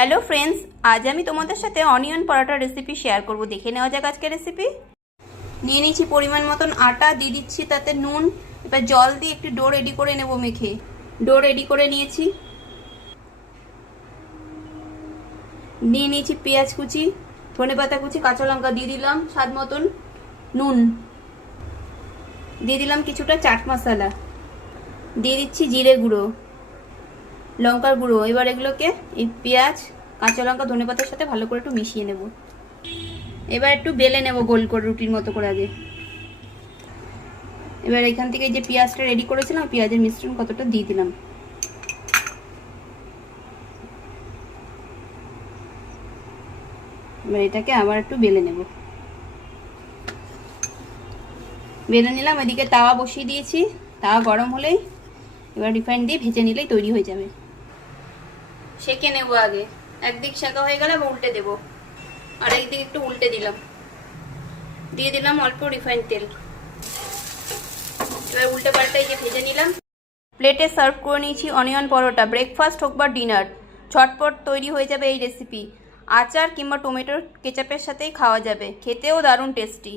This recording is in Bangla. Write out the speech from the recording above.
হ্যালো ফ্রেন্ডস, আজ আমি তোমাদের সাথে অনিয়ন পরোটা রেসিপি শেয়ার করব। দেখে নেওয়া যাক আজকের রেসিপি। নিয়ে নিয়েছি পরিমাণ মতন আটা, দিয়ে দিচ্ছি তাতে নুন। এবার জল দিয়ে একটু ডো রেডি করে নেব। মেখে ডো রেডি করে নিয়েছি। নিয়ে নিয়েছি পেঁয়াজ কুচি, ধনেপাতা কুচি, কাঁচা লঙ্কা দিয়ে দিলাম, স্বাদ মতন নুন দিয়ে দিলাম, কিছুটা চাট মশলা দিয়ে দিচ্ছি, জিরে গুঁড়ো, লঙ্কার গুঁড়ো। এবার এগুলোকে এই পেঁয়াজ, কাঁচা লঙ্কা, ধনেপাতার সাথে ভালো করে একটু মিশিয়ে নেব। এবার একটু বেলে নেব গোল করে, রুটির মতো করে আগে। এবার এখান থেকে যে পেঁয়াজটা রেডি করেছিলাম, পেঁয়াজের মিশ্রণ কতটা দিয়ে দিলাম। এবার এটাকে আবার একটু বেলে নেব। বেলে নিলাম। এদিকে তাওয়া বসিয়ে দিয়েছি। তাওয়া গরম হলেই এবার রিফাইন দিয়ে ভেজে নিলেই তৈরি হয়ে যাবে। সেঁকে নেব আগে। একদিক সেঁকা হয়ে গেলে উল্টে দেব। আর একদিক একটু উল্টে দিলাম। দিয়ে দিলাম অল্প রিফাইন তেল। এবার উল্টে পাল্টে যে ভেজে নিলাম। প্লেটে সার্ভ করে নিয়েছি অনিয়ন পরোটা। ব্রেকফাস্ট হোক বা ডিনার, ঝটপট তৈরি হয়ে যাবে এই রেসিপি। আচার কিংবা টমেটোর কেচাপের সাথেই খাওয়া যাবে। খেতেও দারুণ টেস্টি।